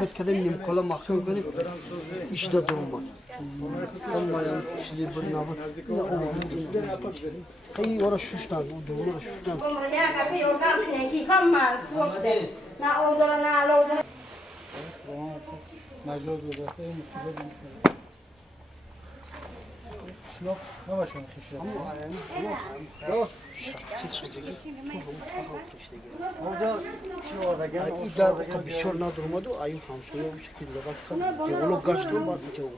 Biz kademim kola mahkum kadem işte durma. Ama yani şimdi bu ne var? Ne oldu? Hey orası şuştan, o doğru şuştan. Umurnya kaki orang kena kikam mas waktu. Na odor na odor. مجاز بود واسه این مصیبت شلوغ نباشه مصیبت Orada iddia bir sorun durmadı. Ayım hamsoya bu şekilde katkı. Devolo kaçtı badı çok.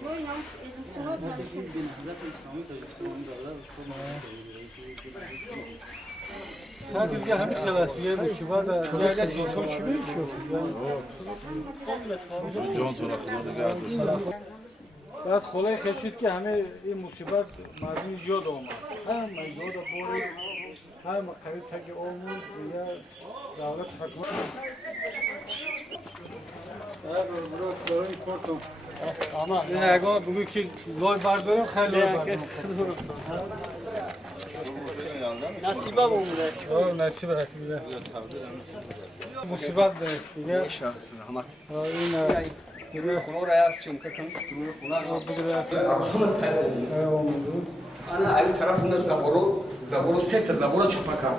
sadece همین خلاصیه مصیبت یعنی زوسو چی میشه جان تو نخدا نگه بعد خدای خشید که همه این مصیبت مردم یاد آمد هم یاد بوری هم قریب تک آمون دیگه دولت حکومت برای کارتون اما این اگه بگوی که لای برداریم خیلی لای برداریم Nasibe oldu. نصیب رکیده مصیبت دست دیگه Rahmat. این Yürüyor konu oraya asıyorum kakın. Yürüyor konu. Ana ay tarafında zaburu sete zaburu çupaka.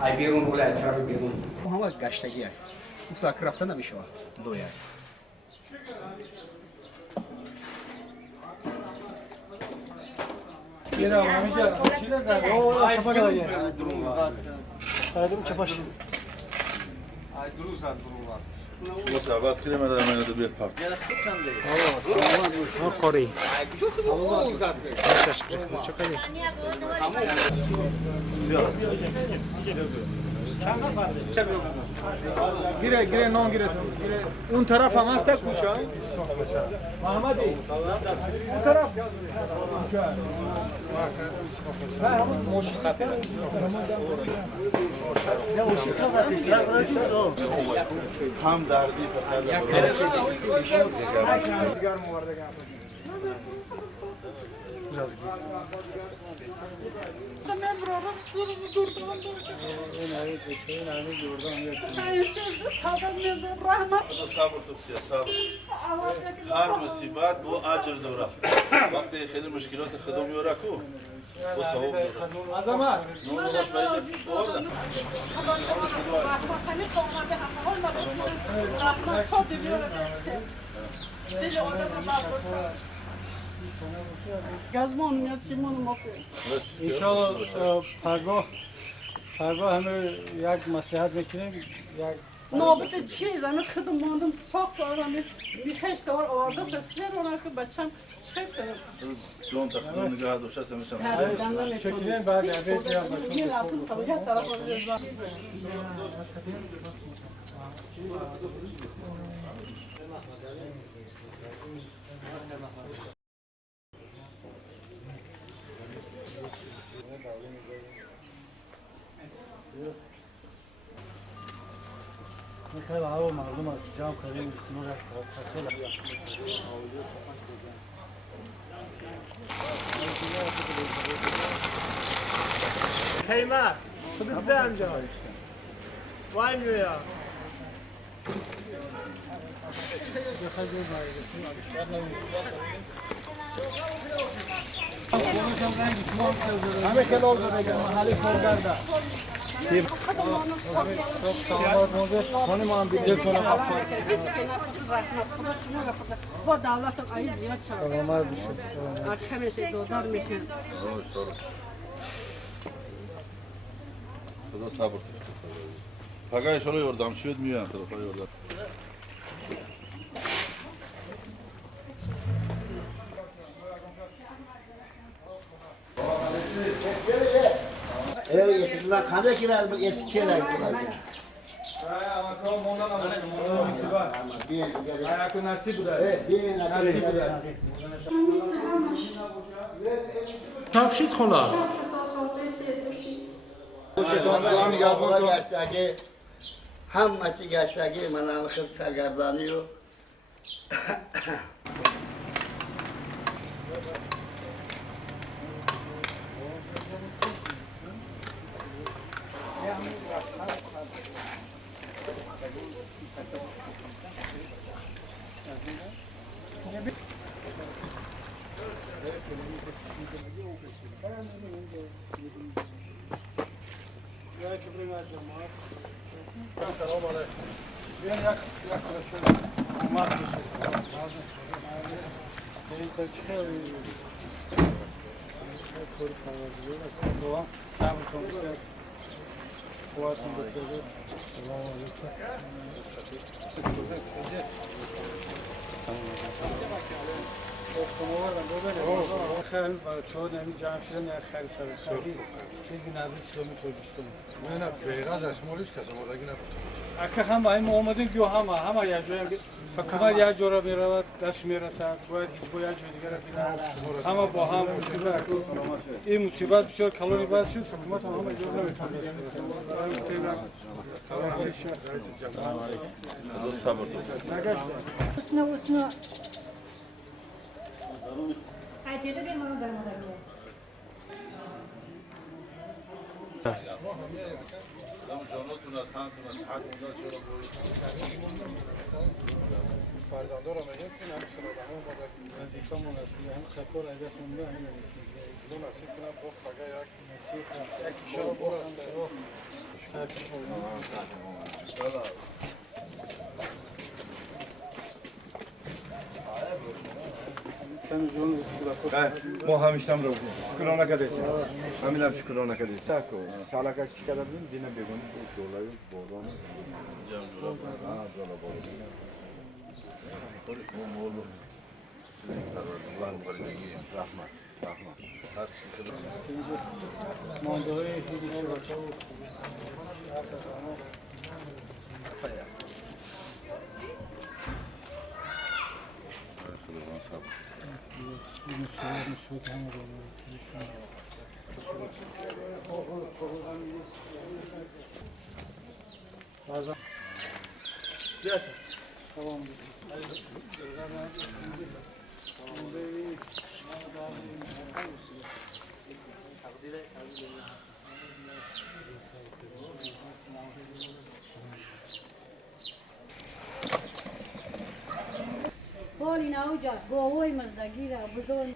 Ay birun olay tarafı birun. Bu ama gaçtaki yer. Musa krafta da bir şey var. Doya. bir avamıca çile de O çapa kadar gel. Durum var. Durum çapa şimdi. Ay durum var. مسابقات خیلی من در میاد بیاد پاک. کاری گیره نان گیره اون طرف هم هست کوچه محمدی اون طرف کوچه نه همون موشیقه هم دردی فقط صبر صبر هر مصیبت با اجر دوره وقتی خیلی مشکلات خدا میاره کو و ثواب دوره عظمت نور باش باید بورد گازمان میاد چیمون موقع انشاءالله پرگاه همه یک مسیحت میکنیم یک نابط چیز همه خدماندم ساخت آرامی میخشت آورده سسیر اونا که بچم چه کنم جون تخدم نگاه دوشه سمیشم شکلین بعد عبید یا یه لازم طبیعت طرف رضا خیلی هوا مردم از جمع کردیم سنو را خیلی Kaymak. Kıbrıs Bey amca. Vay mı ya? همه کل oldu بگم محلی کارگرده خدمانم çok sağlam oldu hanım an bir de sonra Allah hiç kenara rahmet خدا شما را خدا با دولت ای زیاد شد selamat bir şey akşam şey دودار میشه خدا صبر پگاه شلو یوردم شد میان طرفا یوردم Evet, yetkiler kaza kiler bir yetkiler kiler. ama kral mondan almışım ayakı nasip bu da Bir nasip bu da Takşit kola. Bu şeytanlar yağmurlar geçti. Hamması geçti. Manamı kız sergardlanıyor. Selam aleyküm. Ben yaklaşıyorum. Amat bir çıkıyor. Sabır konuşuyor. Fuat'ın götürdü. Selamun aleyküm. خیلی برای چهار نمی جمع شدن یا خیلی سر خیلی biz bir nazik slomi Türkistan. Ne beyaz asmoliş kasım oradaki ne? Akı هم این اومدن گیو هم یا جایی حکومت یا جورا میرود دست میرسد باید هیچ باید جای دیگر بینن همه با هم مشکل این مصیبت بسیار کلانی باید شد حکومت هم همه جور نمیتونه sabır dur. Usna. Haydi de bir manzara var. Tam canotuna, tantuna, saatuna şöyle Farzandor ama yok ki ne sıradan o kadar. وظیفه‌مون است که هم خفر اجاز مونده همین Bu nasip ki ne bu kaga yak. مسیح Ek şov burası. ما همیشه هم رو شکرانه کردیم همین هم شکرانه کردیم تاکو سالا که چی کردیم دینا بیگون جولای بودم جولا بودم مولو رحمت ماندوی هیچی نباشه حالی ناوجا گوای مردگی را بزرگ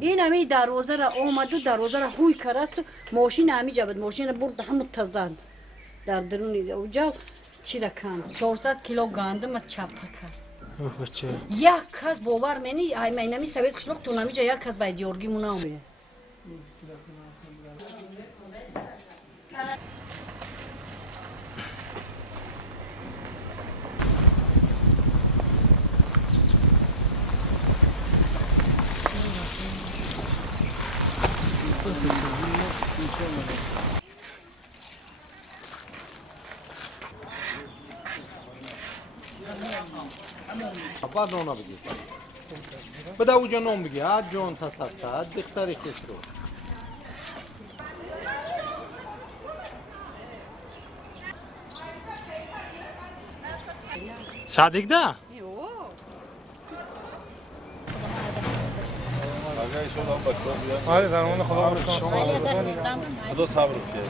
این همی دروازه را آمد و دروازه را هوی کرست و ماشین همی جابد ماشین را برد همه تزد در درون اوجا چی را کند 400 کیلو گندم چپه کرد یک کس باور منی اینمی سویت قشلوق تو نمی جا یک کس باید یورگی مونه آمده بعد اونا بگیر بده اوجا نام بگی ها جان تصفته ها دختری کسرو صادق ده؟ آره در مورد خدا خدا صبر کنه.